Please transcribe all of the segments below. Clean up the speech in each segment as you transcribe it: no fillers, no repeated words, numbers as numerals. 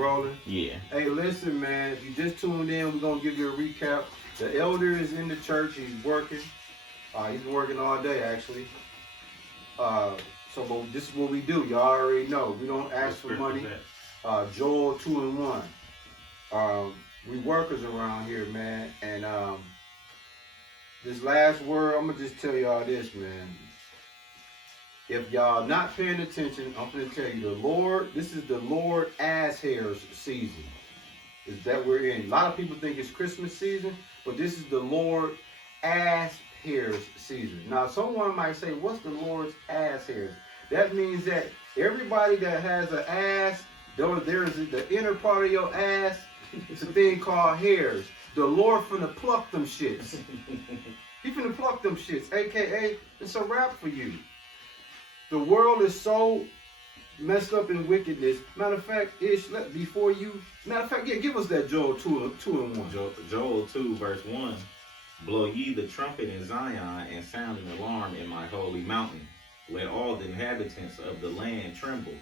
rolling? Yeah. Hey, listen, man. If you just tuned in, we're gonna give you a recap. The elder is in the church. He's working. He's working all day, actually. But this is what we do. Y'all already know. We don't ask for money. Joel 2:1. We workers around here, man. And this last word, I'm gonna just tell y'all this, man. If y'all not paying attention, I'm gonna tell you this is the Lord ass hairs season. Is that we're in. A lot of people think it's Christmas season, but this is the Lord ass hairs season. Now, someone might say, what's the Lord's ass hairs? That means that everybody that has an ass, there's the inner part of your ass, it's a thing called hairs. The Lord finna pluck them shits. He finna pluck them shits, aka it's a wrap for you. The world is so messed up in wickedness. Matter of fact, give us that Joel 2:1. Joel 2 verse 1. Blow ye the trumpet in Zion, and sound an alarm in my holy mountain. Let all the inhabitants of the land tremble,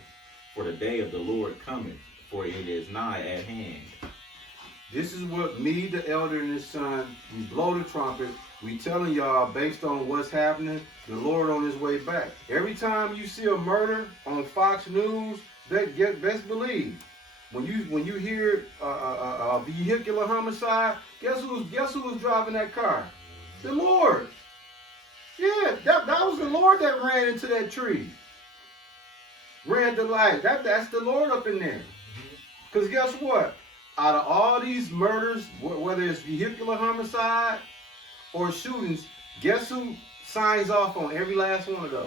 for the day of the Lord cometh, for it is nigh at hand. This is what me, the elder, and his son, we blow the trumpet. We telling y'all, based on what's happening, the Lord on his way back. Every time you see a murder on Fox News, best believe, when you hear a vehicular homicide, guess who was driving that car? The Lord. Yeah, that was the Lord that ran into that tree. Ran the light. That's the Lord up in there. Because guess what? Out of all these murders, whether it's vehicular homicide or shootings, guess who signs off on every last one of those?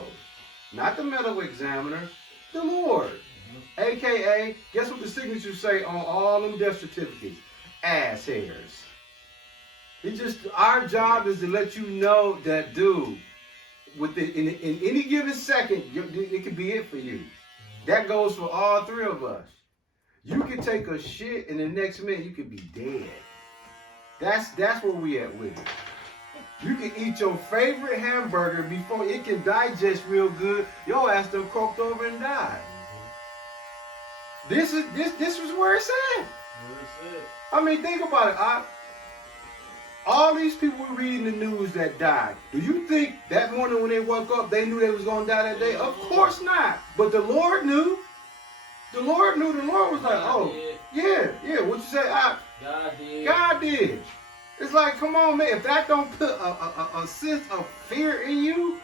Not the medical examiner, the Lord. AKA, guess what the signatures say on all them death certificates? Ass hairs. Our job is to let you know that, dude, in any given second, it could be it for you. That goes for all three of us. You can take a shit and the next minute you can be dead. That's where we at with it. You can eat your favorite hamburger before it can digest real good. Your ass done croaked over and died. This is where it's at. I mean, think about it. All these people we read in the news that died. Do you think that morning when they woke up, they knew they was going to die that day? Of course not. But the Lord knew. The Lord knew. The Lord was like, oh, yeah. What you say? God did. God did. It's like, come on, man. If that don't put a sense of fear in you,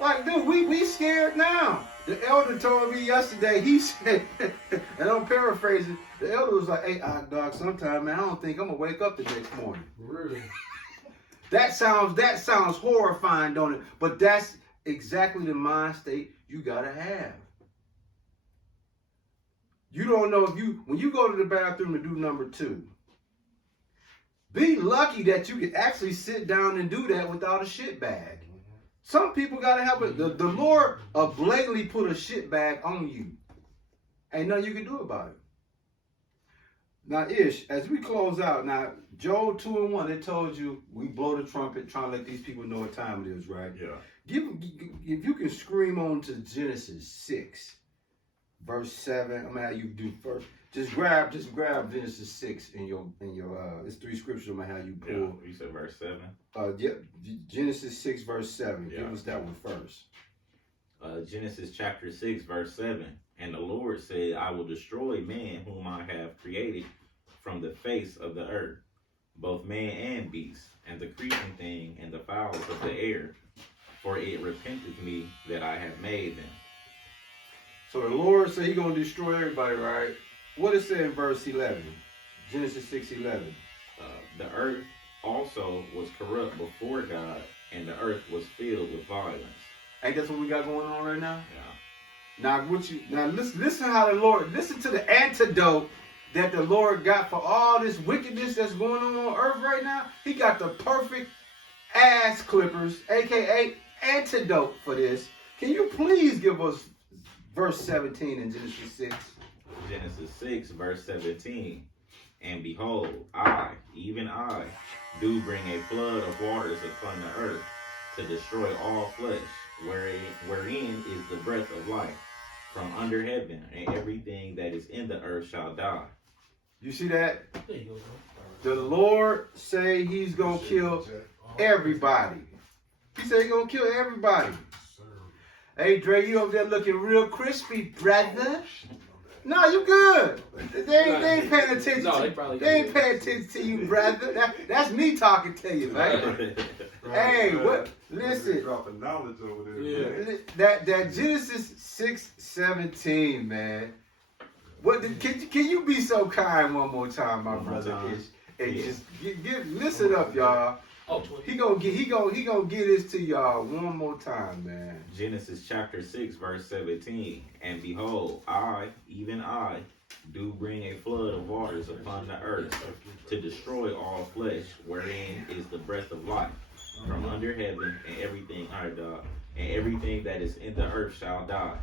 like, dude, we scared now. The elder told me yesterday, he said, and I'm paraphrasing, the elder was like, hey, dog, sometime, man, I don't think I'm going to wake up the next morning. Really? That sounds horrifying, don't it? But that's exactly the mind state you got to have. You don't know when you go to the bathroom to do number 2, be lucky that you can actually sit down and do that without a shit bag. Some people got to have it. The Lord blatantly put a shit bag on you. Ain't nothing you can do about it. Now, Ish, as we close out, now, Joel 2:1, they told you we blow the trumpet trying to let these people know what time it is, right? Yeah. If you can scream on to Genesis 6, verse 7, I'm gonna have you do first. Just grab Genesis 6 in your it's 3 scriptures I'm gonna have you pull. Yeah, you said verse 7. Genesis 6 verse 7. Yeah. Give us that one first. Genesis chapter 6 verse 7. And the Lord said, I will destroy man whom I have created from the face of the earth, both man and beast, and the creeping thing and the fowls of the air, for it repenteth me that I have made them. So the Lord said he's gonna destroy everybody, right? What it say in verse 11? Genesis 6:11. The earth also was corrupt before God, and the earth was filled with violence. Ain't that what we got going on right now? Yeah. Now listen how the Lord, listen to the antidote that the Lord got for all this wickedness that's going on earth right now. He got the perfect ass clippers, aka antidote for this. Can you please give us verse 17 in Genesis 6? Genesis 6 verse 17. And behold, I, even I, do bring a flood of waters upon the earth to destroy all flesh, wherein is the breath of life. from under heaven, and everything that is in the earth shall die. You see that? There you go, bro. The Lord say he's going to kill everybody. He said he's going to kill everybody. Hey, Dre, you over there looking real crispy, brother. No, you good. They ain't paying attention. No, they ain't paying attention to you, brother. That's me talking to you, man. Hey, what? Listen. Dropping knowledge over there. Yeah. Man. That Genesis 6:17, man. What? Can you be so kind one more time, my One more brother? time. And Yeah. just listen up, y'all. Oh, He gonna get this to y'all one more time, man. Genesis chapter 6, verse 17. And behold, I, even I, do bring a flood of waters upon the earth to destroy all flesh, wherein is the breath of life, from under heaven, and everything that is in the earth shall die.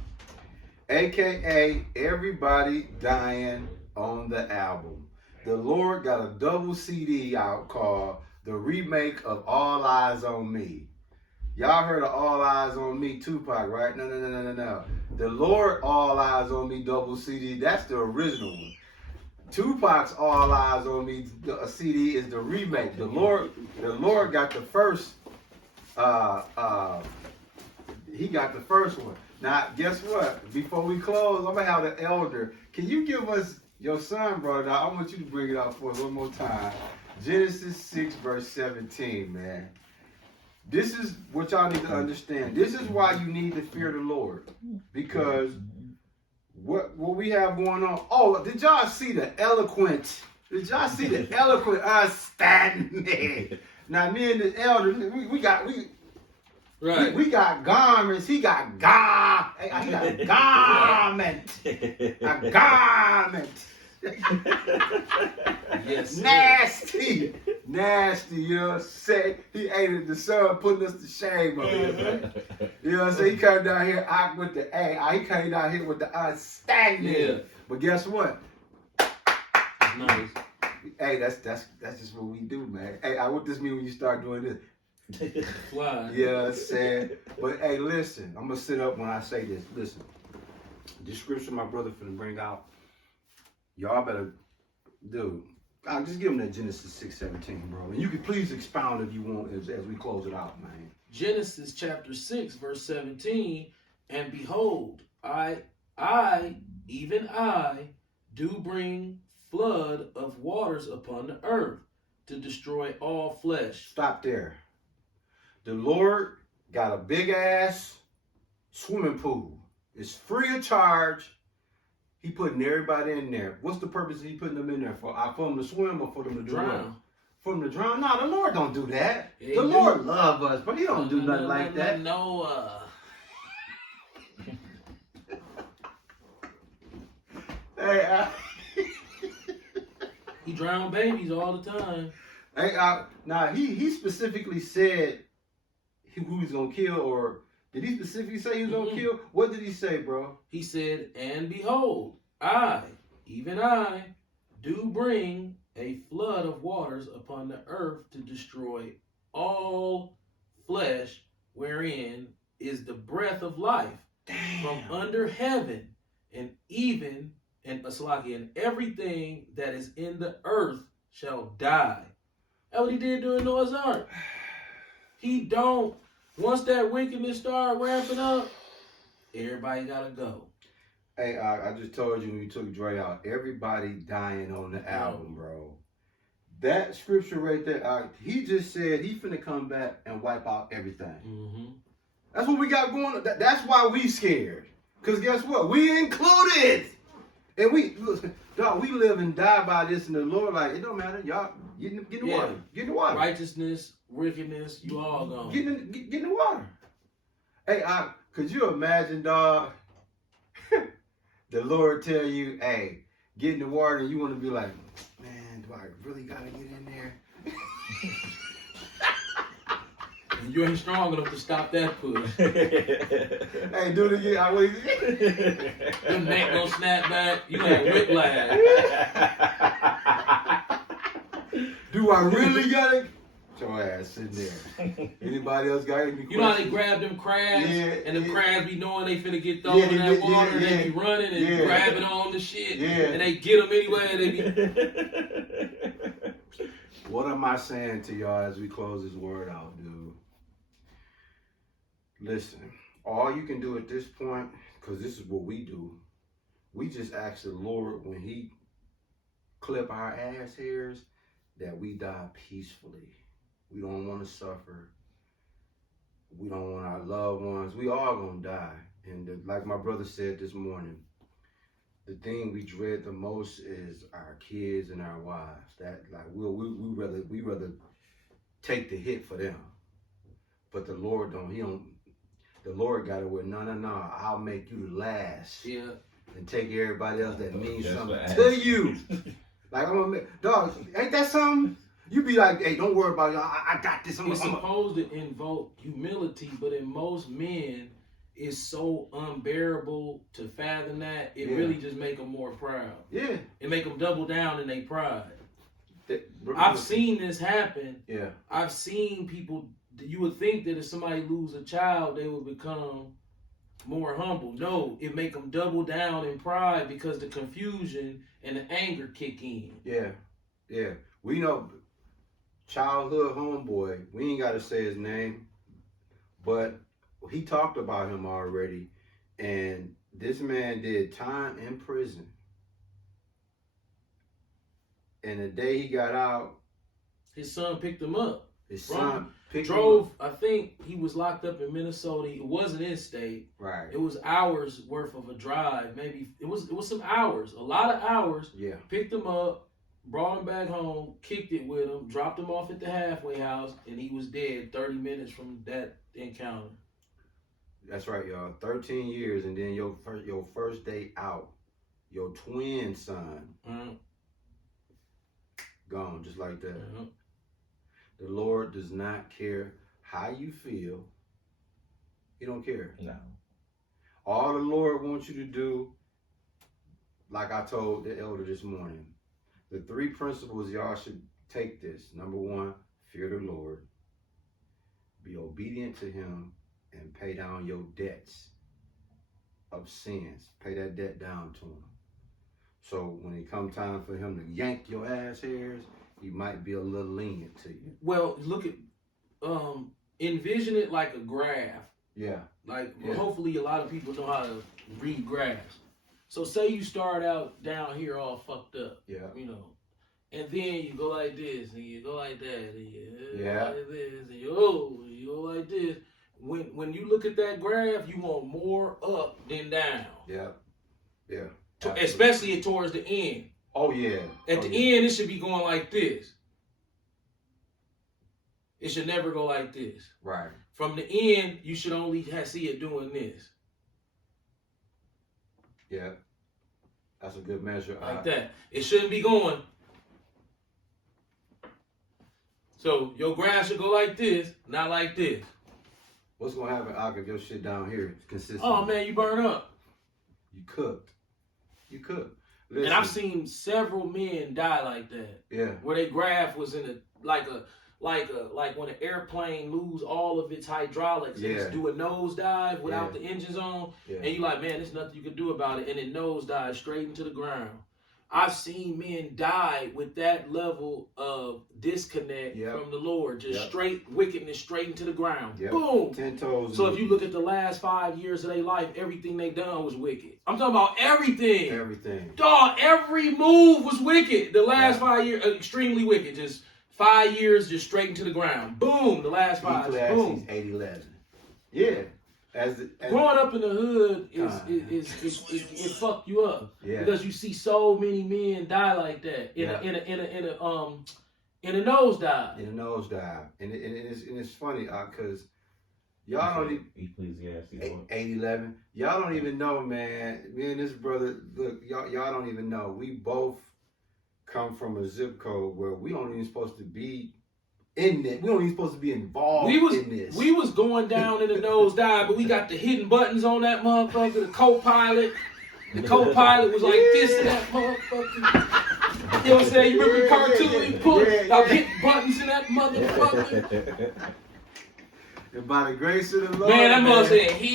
AKA everybody dying on the album. The Lord got a double CD out called The Remake of All Eyes on Me. Y'all heard of All Eyes on Me, Tupac, right? No. The Lord All Eyes on Me double CD, that's the original one. Tupac's All Eyes on Me CD is the remake. The Lord got the first. He got the first one. Now, guess what? Before we close, I'm gonna have the elder. Can you give us your son, brother? I want you to bring it out for us one more time. Genesis 6, verse 17, man. This is what y'all need to understand. This is why you need to fear the Lord. Because what we have going on. Oh, did y'all see the eloquent? Did y'all see the eloquent understanding? Now, me and the elder, we got garments. He got he got a garment. A garment. yes. Nasty. You know what I'm saying? He hated the sun, putting us to shame over here, man. You know what I'm saying? He came down here with the A. He came down here with the understanding. Yeah. But guess what? Nice. Hey, that's just what we do, man. Hey, what this mean when you start doing this? Fly. You know what I'm saying? But hey, listen, I'm gonna sit up when I say this. Listen, this scripture my brother finna bring out. Y'all better, dude. I'll just give him that Genesis 6:17, bro. And you can please expound if you want as we close it out, man. Genesis chapter 6, verse 17. And behold, I, even I, do bring flood of waters upon the earth to destroy all flesh. Stop there. The Lord got a big ass swimming pool. It's free of charge. He putting everybody in there. What's the purpose of he putting them in there for? For them to swim or for them to do what? Drown. For them to drown? No, the Lord don't do that. Yeah, The he Lord do. love us, but he don't do nothing like that. Noah. Hey, He drowned babies all the time. now he specifically said who he's gonna kill, or did he specifically say he was gonna kill? What did he say, bro? He said, and behold, I, even I, do bring a flood of waters upon the earth to destroy all flesh, wherein is the breath of life from under heaven, and even and everything that is in the earth shall die. That's what he did during Noah's Ark. He don't. Once that wickedness start ramping up, everybody gotta go. Hey, I just told you when you took Dre out, everybody dying on the album, bro. That scripture right there, he just said he finna come back and wipe out everything. Mm-hmm. That's what we got going on. That's why we scared. Because guess what? We included. And we live and die by this, and the Lord, like, it don't matter. Y'all, get in the water. Get in the water. Righteousness, wickedness, you all gone. Get in the water. Hey, could you imagine, dog? The Lord tell you, hey, get in the water, and you want to be like, man, do I really gotta get in there? You ain't strong enough to stop that push. Hey, do it again. I wait. Your neck gonna snap back. You gonna whiplash. Do I really gotta? Your ass sitting there. Anybody else got any questions? You know how they grab them crabs, and them crabs be knowing they finna get thrown in that they- water, yeah, they be running and yeah. grabbing on the shit, Yeah. and they get them anyway. They be. What am I saying to y'all as we close this word out, dude? Listen, all you can do at this point, because this is what we do, we just ask the Lord when He clip our ass hairs that we die peacefully. We don't want to suffer. We don't want our loved ones. We all gonna die. And like my brother said this morning, the thing we dread the most is our kids and our wives. That like we rather take the hit for them. But the Lord don't. He don't. The Lord got it with no. I'll make you the last. Yeah. And take everybody else that means That's something what to you. Like I'm gonna make, dog. Ain't that something? You be like, hey, don't worry about it. I got this. It's supposed to invoke humility, but in most men, it's so unbearable to fathom that it Yeah. really just make them more proud. Yeah. It make them double down in their pride. That- I've seen this happen. Yeah. I've seen people. You would think that if somebody lose a child, they would become more humble. No, it make them double down in pride because the confusion and the anger kick in. Yeah. Yeah. We know childhood homeboy. We ain't got to say his name, but he talked about him already. And this man did time in prison. And the day he got out, His son picked him up. his son picked Drove, him I think he was locked up in Minnesota. It wasn't in state. up. Right. It was hours worth of a drive. Maybe it was some hours, a lot of hours. Yeah. Picked him up, brought him back home, kicked it with him, dropped him off at the halfway house, and he was dead 30 minutes from that encounter. That's right, y'all. 13 years, and then your first day out, your twin son gone just like that. The Lord does not care how you feel. He don't care. No. All the Lord wants you to do, like I told the elder this morning, the 3 principles y'all should take this. Number 1, fear the Lord. Be obedient to Him and pay down your debts of sins. Pay that debt down to Him. So when it come time for Him to yank your ass hairs, He might be a little lenient to you. Well, look at, envision it like a graph. Yeah. Like, Yeah. hopefully a lot of people know how to read graphs. So say you start out down here all fucked up, Yeah. you know, and then you go like this, and you go like that, and you go Yeah. like this, and you go like this. When you look at that graph, you want more up than down. Yeah. Yeah. Especially towards the end. Oh yeah. At the end, it should be going like this. It should never go like this. Right. From the end, you should only see it doing this. Yeah. That's a good measure. Like that. It shouldn't be going. So your graph should go like this, not like this. What's gonna happen, Ak, if your shit down here is consistent? Oh man, you burn up. You cooked. You cooked. And I've seen several men die like that. Yeah. Where their graph was in like when an airplane lose all of its hydraulics and it's do a nosedive without the engines on, and you like, man, there's nothing you can do about it, and it nosedives straight into the ground. I've seen men die with that level of disconnect from the Lord, just straight wickedness straight into the ground. Boom. 10 toes. So if you look at the last 5 years of their life, everything they done was wicked. I'm talking about everything. Everything. Dog, every move was wicked. The last 5 years, extremely wicked. Just 5 years, just straight into the ground. Boom. The last 5. Boom. 8-11. Yeah. Growing up in the hood it fuck you up because you see so many men die like that in a nosedive. In a nosedive, and it's funny because y'all don't even Ecclesiastes 8-11. Y'all don't even know, man. Me and this brother, look, y'all don't even know. We both come from a zip code where we don't even supposed to be in it. We don't even supposed to be involved in this. We was going down in the nosedive, but we got the hidden buttons on that motherfucker, the co-pilot. The co-pilot was like this to that motherfucker. You know what I'm saying? You remember the cartoon? He pulled, Yeah. I'll hit buttons in that motherfucker. And by the grace of the Lord, Man, that mother said, we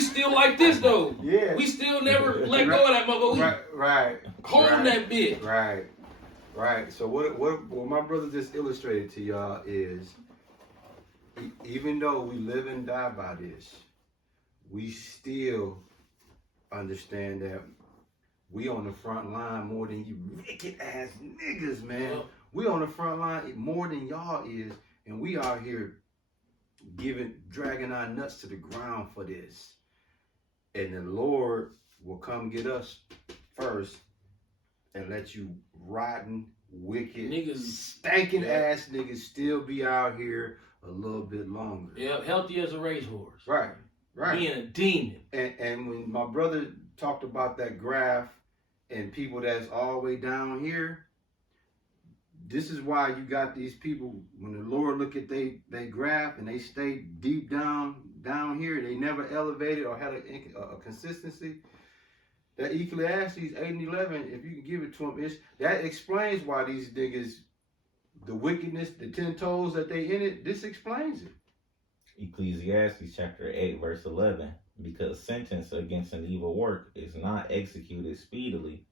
still like this though. Yeah. We still never let go of that motherfucker. Right. Hold that bitch. Right. So what my brother just illustrated to y'all is, even though we live and die by this, we still understand that we on the front line more than you wicked ass niggas, man. Yep. We on the front line more than y'all is, and we out here dragging our nuts to the ground for this. And the Lord will come get us first and let you rotten, wicked, Niggas, stanking ass niggas still be out here a little bit longer. yeah, healthy as a racehorse. Right. Being a demon. And when my brother talked about that graph and people that's all the way down here, this is why you got these people, when the Lord look at they graph and they stay deep down here, they never elevated or had a consistency. That Ecclesiastes 8 and 11, if you can give it to them, that explains why these niggas, the wickedness, the 10 toes that they in it, this explains it. Ecclesiastes chapter 8 verse 11, because sentence against an evil work is not executed speedily.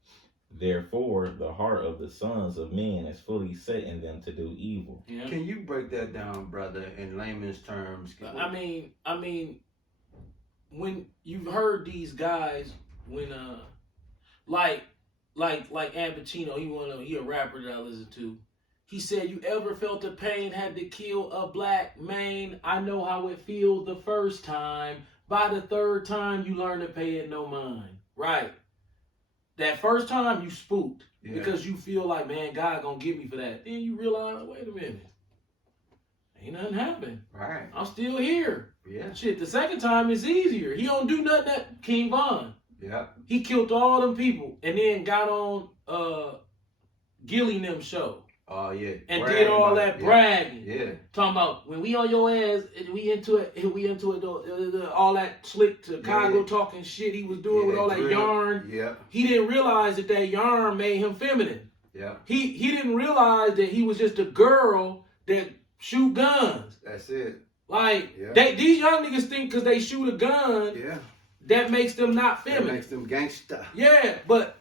Therefore, the heart of the sons of men is fully set in them to do evil. Yeah. Can you break that down, brother, in layman's terms? I mean, when you've heard these guys, when like Al Pacino, he a rapper that I listen to. He said, "You ever felt the pain had to kill a black man? I know how it feels the first time. By the third time, you learn to pay it no mind." Right. That first time you spooked because you feel like, man, God gonna get me for that. Then you realize, wait a minute, ain't nothing happened. Right. I'm still here. Yeah. Shit, the second time is easier. He don't do nothing that King Von. Yeah. He killed all them people and then got on Gilly and them show. Oh yeah. And did all that bragging. Yeah. Talking about when we on your ass, we into it, all that slick Chicago talking shit he was doing with all that yarn. Yeah. He didn't realize that yarn made him feminine. Yeah. He didn't realize that he was just a girl that shoot guns. That's it. Like these young niggas think because they shoot a gun, that makes them not feminine. That makes them gangsta. Yeah, but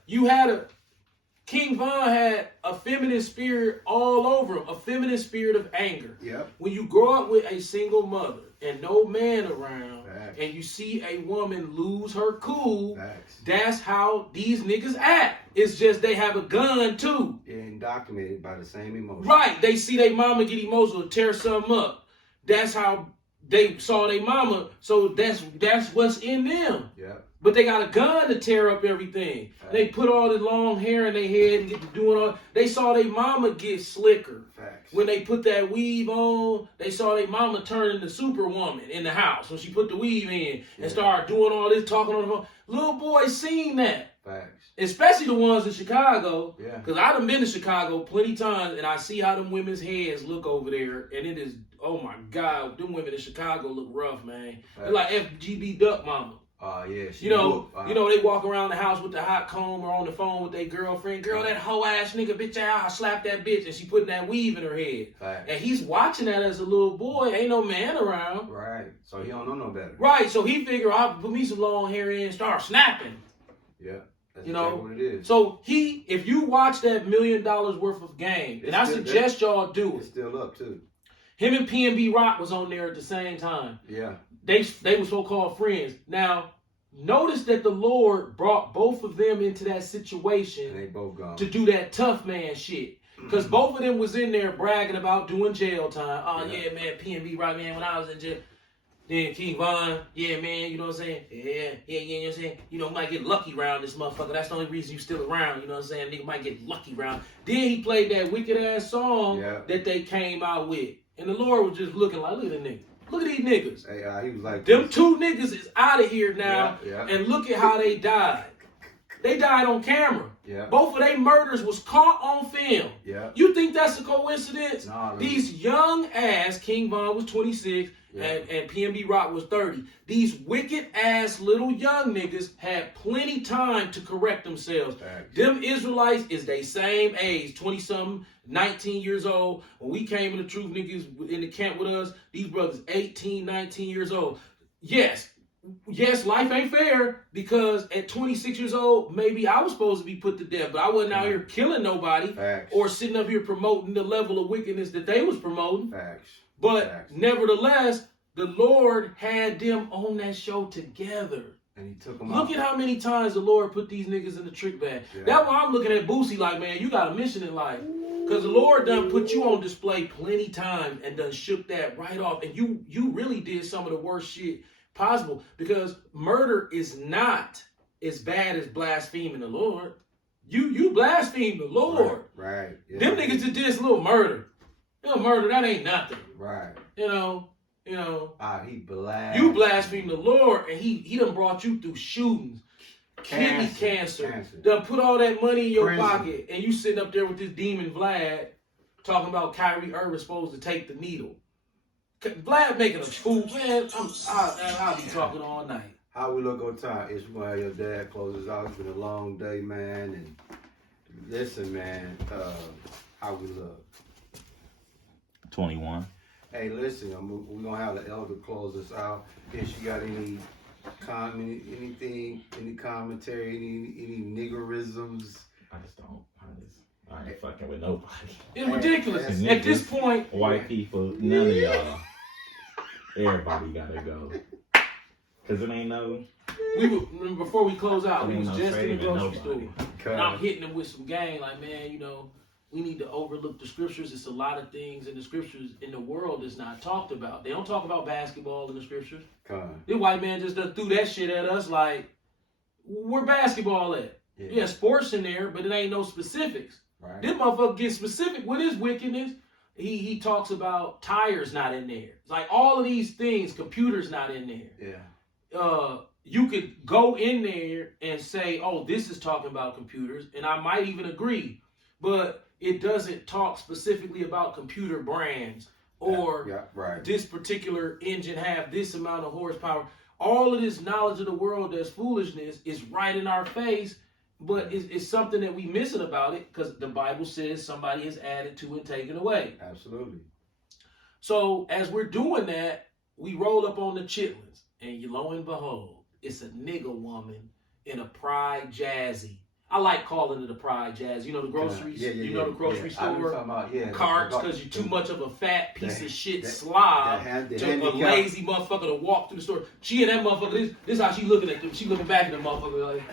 King Von had a feminine spirit all over him, a feminine spirit of anger. Yep. When you grow up with a single mother and no man around, Facts. and you see a woman lose her cool, Facts. that's how these niggas act. It's just they have a gun too. They're indoctrinated by the same emotion. Right. They see their mama get emotional, tear something up. That's how they saw their mama. So that's what's in them. Yep. But they got a gun to tear up everything. Facts. They put all the long hair in their head and get to doing all. They saw their mama get slicker. Facts. When they put that weave on, they saw their mama turn into Superwoman in the house when she put the weave in and started doing all this, talking on the phone. Little boys seen that. Facts. Especially the ones in Chicago. Yeah. Because I done been to Chicago plenty times and I see how them women's heads look over there. And it is, oh my God, them women in Chicago look rough, man. They're like FGB Duck Mama. Oh yeah. You know, they walk around the house with the hot comb or on the phone with their girlfriend. Girl, that hoe ass nigga, bitch, I'll slap that bitch. And she putting that weave in her head. Facts. And he's watching that as a little boy. Ain't no man around. Right. So he don't know no better. Right. So he figure I'll put me some long hair in and start snapping. Yeah. That's You know, exactly what it is. So if you watch that $1 million worth of game, and I suggest y'all do It's it. still up too. Him and PNB Rock was on there at the same time. Yeah. They were so-called friends. Now, notice that the Lord brought both of them into that situation And they both gone. to do that tough man shit. Because both of them was in there bragging about doing jail time. Oh, yeah, man, PNB Rock, man, when I was in jail. Then King Von, yeah, man, you know what I'm saying? Yeah, you know what I'm saying? You know, might get lucky around this motherfucker. That's the only reason you still around, you know what I'm saying? Nigga might get lucky around. Then he played that wicked-ass song that they came out with. And the Lord was just looking like, look at the nigga. Look at these niggas. Hey, he was like, Them two niggas is out of here now. Yeah. And look at how they died. They died on camera. Yeah. Both of their murders was caught on film. Yeah. You think that's a coincidence? Nah, These young ass, King Von was 26, Yeah. and PNB Rock was 30. These wicked ass little young niggas had plenty time to correct themselves. Facts. Them Israelites is they same age, 20 something, 19 years old. When we came in the truth, niggas in the camp with us, these brothers 18, 19 years old. Yes, life ain't fair because at 26 years old, maybe I was supposed to be put to death, but I wasn't out here killing nobody Facts. or sitting up here promoting the level of wickedness that they was promoting. Facts. But Facts. nevertheless, the Lord had them on that show together. And he took them Look out. at how many times the Lord put these niggas in the trick bag. Yeah. That's why I'm looking at Boosie like, man, you got a mission in life. Because the Lord done put you on display plenty times and done shook that right off. And you really did some of the worst shit possible. Because murder is not as bad as blaspheming the Lord. You blaspheme the Lord. Right. Yeah. Them niggas just did this little murder. Little murder, that ain't nothing. Right. You know. He blasphemed. You blaspheme the Lord, and he done brought you through shootings, kidney cancer, done put all that money in your Prison. pocket, and you sitting up there with this demon Vlad talking about Kyrie Irving supposed to take the needle. Vlad making a fool, man. I'll be talking all night. How we look on time? Ishmael, your dad closes out. It's been a long day, man. And listen, man, how we look. 21. Hey, listen, we're going to have the elder close us out. If she got any comment, anything, any commentary, any niggerisms. I ain't fucking with nobody. It's ridiculous. That's At this point, White people, none of y'all. Everybody gotta go. Cause it ain't no. before we close out, we Ain't was no just in the saving grocery nobody. store. And I'm hitting them with some gang, like, man, we need to overlook the scriptures. It's a lot of things in the scriptures in the world that's not talked about. They don't talk about basketball in the scriptures. This white man just done threw that shit at us like, where basketball at? Yeah, sports in there, but it ain't no specifics. Right. This motherfucker gets specific with his wickedness. He talks about tires not in there. It's like all of these things, computers not in there. Yeah. You could go in there and say, oh, this is talking about computers, and I might even agree, but it doesn't talk specifically about computer brands or right. this particular engine have this amount of horsepower. All of this knowledge of the world that's foolishness is right in our face, but it's something that we missing about it because the Bible says somebody has added to and taken away. Absolutely. So as we're doing that, we roll up on the chitlins, and lo and behold, it's a nigga woman in a Pride Jazzy. I like calling it a Pride Jazz. You know the groceries. The grocery store carts because you're too much of a fat piece of shit slob to a lazy motherfucker to walk through the store. She and that motherfucker. This how she looking at them. She looking back at the motherfucker like.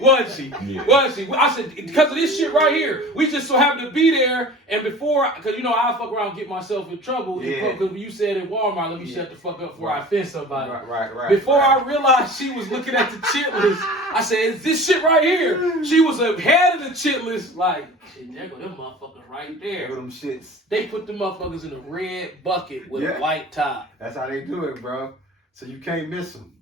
Was she? Yeah. Was she? I said, because of this shit right here, we just so happened to be there, and before, because I fuck around and get myself in trouble, because when you said in Walmart, let me shut the fuck up before I offend somebody. Right. Before I realized she was looking at the chitlins, I said, is this shit right here? She was ahead of the chitlins, like, shit, there go them motherfuckers right there. Them shits. They put the motherfuckers in a red bucket with a white top. That's how they do it, bro. So you can't miss them.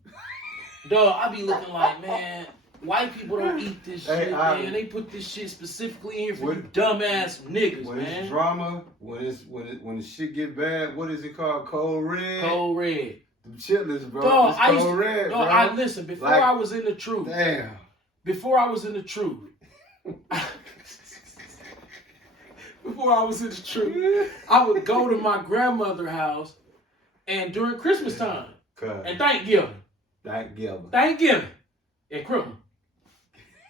Dog, I be looking like, man, white people don't eat this shit, man. They put this shit specifically in here for you dumbass niggas, when man. It's drama, when the shit get bad, what is it called? Cold red. Cold red. Them chitlins, bro. Dog, it's cold red, bro. I listen. Before I was in the truth. Damn. Before I was in the truth. I would go to my grandmother's house, and during Christmas time and Thanksgiving. And Christmas.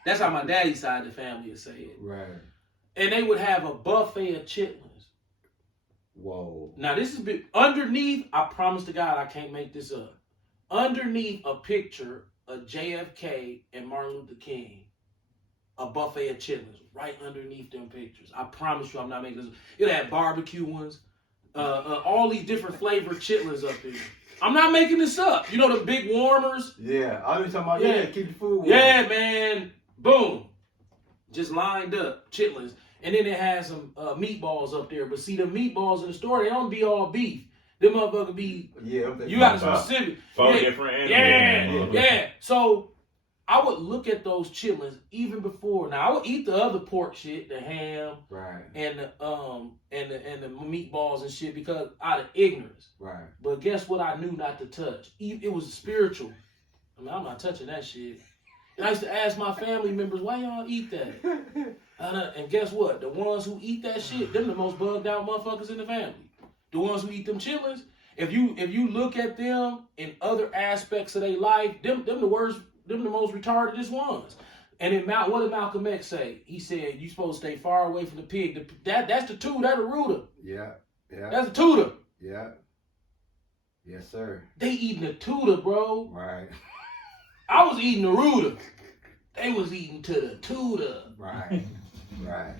That's how my daddy's side of the family would say it. Right. And they would have a buffet of chitlins. Whoa. Now this is underneath, I promise to God I can't make this up. Underneath a picture of JFK and Martin Luther King, a buffet of chitlins right underneath them pictures. I promise you I'm not making this up. It had barbecue ones, all these different flavored chitlins up there. I'm not making this up. You know the big warmers? Yeah, I was talking about keep the food warm. Yeah, man. Boom. Just lined up, chitlins. And then it has some meatballs up there. But see, the meatballs in the store, they don't be all beef. Them motherfuckers be, you got a specific. Four different animals. Yeah. So I would look at those chitlins even before. Now I would eat the other pork shit, the ham, Right. and the meatballs and shit because out of ignorance. Right. But guess what? I knew not to touch. It was spiritual. I mean, I'm not touching that shit. And I used to ask my family members, "Why y'all eat that?" And guess what? The ones who eat that shit, them the most bugged out motherfuckers in the family. The ones who eat them chitlins. If you look at them in other aspects of their life, them the worst. Them the most retardedest ones. And then what did Malcolm X say? He said, you supposed to stay far away from the pig. That's the tutor, that's the rooter. Yeah. Yeah. That's the tutor. Yeah. Yes, sir. They eating the tutor, bro. Right. I was eating the rooter. They was eating to the tutor. Right. Right.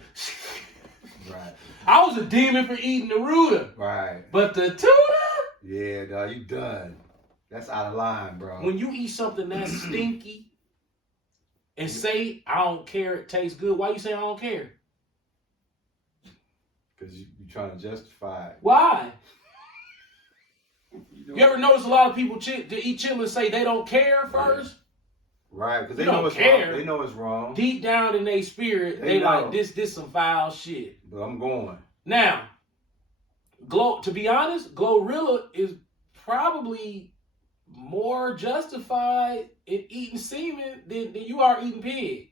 Right. I was a demon for eating the rooter. Right. But the tutor? Yeah, dog, you done. That's out of line, bro. When you eat something that's stinky and say, I don't care, it tastes good, why you say I don't care? Because you're trying to justify it. Why? You You ever notice a lot of people to eat chitlins say they don't care first? Right, because they You know don't it's care. wrong. They know it's wrong. Deep down in their spirit, They they like, know. this some foul shit. But I'm going. Now, to be honest, Glorilla is probably more justified in eating semen than you are eating pig.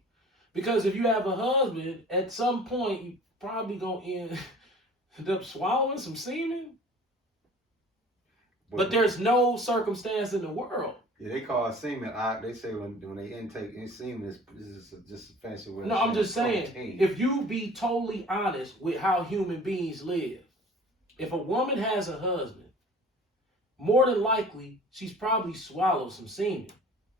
Because if you have a husband, at some point, you probably gonna end up swallowing some semen. But there's no circumstance in the world. Yeah, they call it semen. They say when they intake semen, this is just a fancy way. No, I'm just saying, if you be totally honest with how human beings live, if a woman has a husband, more than likely, she's probably swallowed some semen.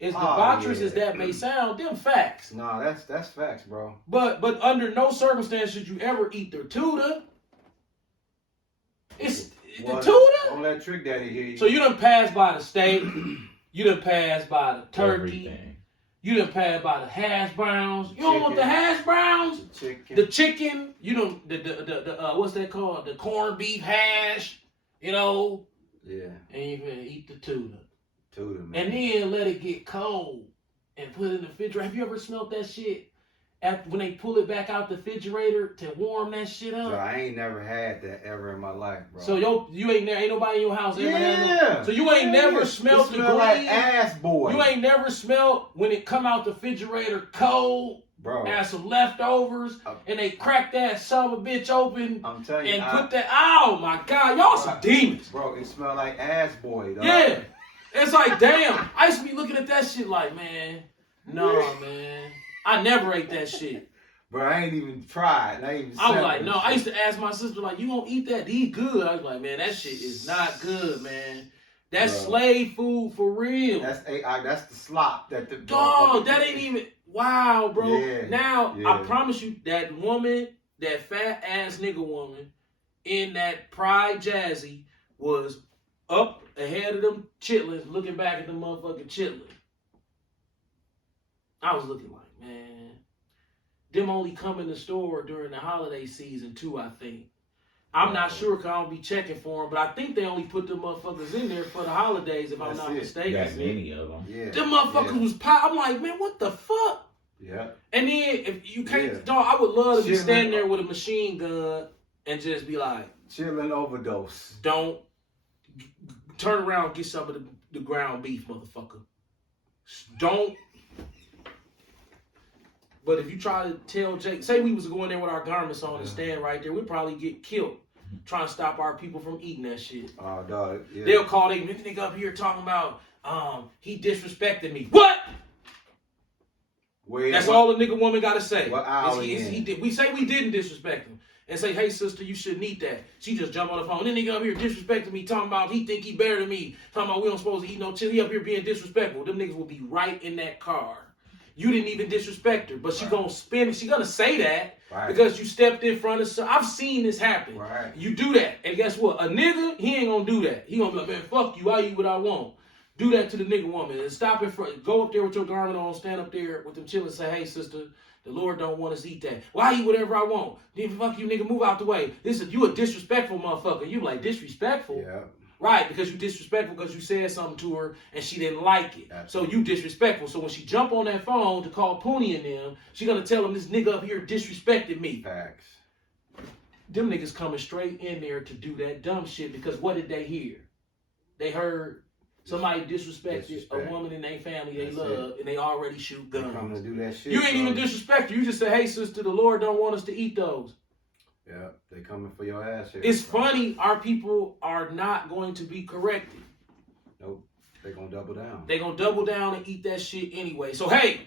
As debaucherous as that may sound, them facts. No, that's facts, bro. But under no circumstance should you ever eat their tutor. It's the tutor. Don't let Trick Daddy hear you. So you done passed by the steak, you done passed by the turkey, Everything. you done passed by the hash browns. You don't want the hash browns? Chicken. The chicken, you know, the what's that called? The corned beef hash, you know, Yeah. and you can eat the tuna. Tutor, man. And then let it get cold and put it in the refrigerator. Have you ever smelled that shit? When they pull it back out the refrigerator to warm that shit up. So I ain't never had that ever in my life, bro. So you ain't nobody in your house ever had yeah. no. So you ain't never smelled the smell like green. ass, boy. You ain't never smelled when it come out the refrigerator cold. Bro. Add some leftovers, and they crack that son of a bitch open I'm telling you, and put that. Oh my God, y'all some demons. Bro, it smell like ass, boy. Dog. Yeah, it's like damn. I used to be looking at that shit like, man, nah, man. I never ate that shit. Bro, I ain't even tried. I ain't even. I was like, no. I used to ask my sister like, you gonna eat that? These good? I was like, man, that shit is not good, man. That's slave food for real. That's the slop that the dog. That ain't even. Wow, bro. Yeah, Now, yeah. I promise you, that woman, that fat ass nigga woman in that Pride Jazzy was up ahead of them chitlins, looking back at the motherfucking chitlins. I was looking like, man, them only come in the store during the holiday season too, I think. I'm not sure because I don't be checking for them, but I think they only put them motherfuckers in there for the holidays, if I'm not mistaken. Got many of them. Yeah. Them motherfuckers was pop. I'm like, man, what the fuck? Yeah. And then if you can't, dog, I would love to be standing there with a machine gun and just be like, chilling overdose. don't turn around and get some of the ground beef, motherfucker. Don't. But if you try to tell Jake, say we was going there with our garments on and stand right there, we'd probably get killed trying to stop our people from eating that shit. Oh, dog. Yeah. They'll call they nigga up here talking about he disrespected me. What? Wait, That's all the nigga woman gotta say. What hour He did. We say we didn't disrespect him. And say, hey sister, you shouldn't eat that. She just jump on the phone. Then nigga up here disrespecting me, talking about he think he better than me. Talking about we don't supposed to eat no chili. He up here being disrespectful. Them niggas will be right in that car. You didn't even disrespect her, but she gonna spin it. She gonna say that because you stepped in front of her. I've seen this happen. Right. You do that, and guess what? A nigga, he ain't gonna do that. He gonna be like, man, fuck you. I eat what I want. Do that to the nigga woman and stop in front. Go up there with your garment on, stand up there with them children and say, hey sister, the Lord don't want us to eat that. Well, I eat whatever I want. Then fuck you, nigga, move out the way. You a disrespectful motherfucker. You like disrespectful? Yeah. Right, because you disrespectful because you said something to her and she didn't like it. Absolutely. So you disrespectful. So when she jump on that phone to call Poonie and them, she gonna tell them this nigga up here disrespected me. Facts. Them niggas coming straight in there to do that dumb shit because what did they hear? They heard somebody disrespected a woman in their family they That's love it. and they already shoot They guns. coming to do that shit. You ain't even bro. disrespect her. You just say, hey sister, the Lord don't want us to eat those. Yeah, they coming for your ass here. It's bro. funny, our people are not going to be corrected. Nope. They gonna double down. They gonna double down and eat that shit anyway. So hey,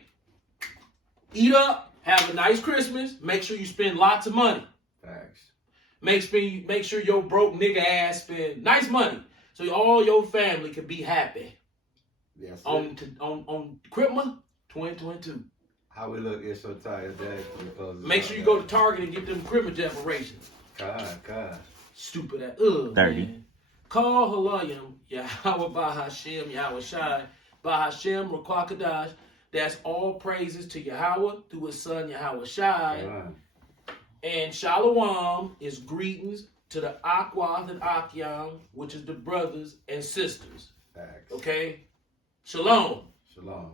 eat up, have a nice Christmas. Make sure you spend lots of money. Facts. Make sure your broke nigga ass spend nice money so all your family can be happy. Yes. On Christmas 2022. How we look is so tired day because Make sure you go to Target and get them Christmas decorations. God. Stupid ass. 30. Man. Call Halayim, Yahweh Bahashem, Yahweh Shai, Bahashem, Rakwakadash. That's all praises to Yahweh through his son Yahweh Shai. God. And Shalom is greetings to the Akwath and Akyam, which is the brothers and sisters. Facts. Okay? Shalom. Shalom.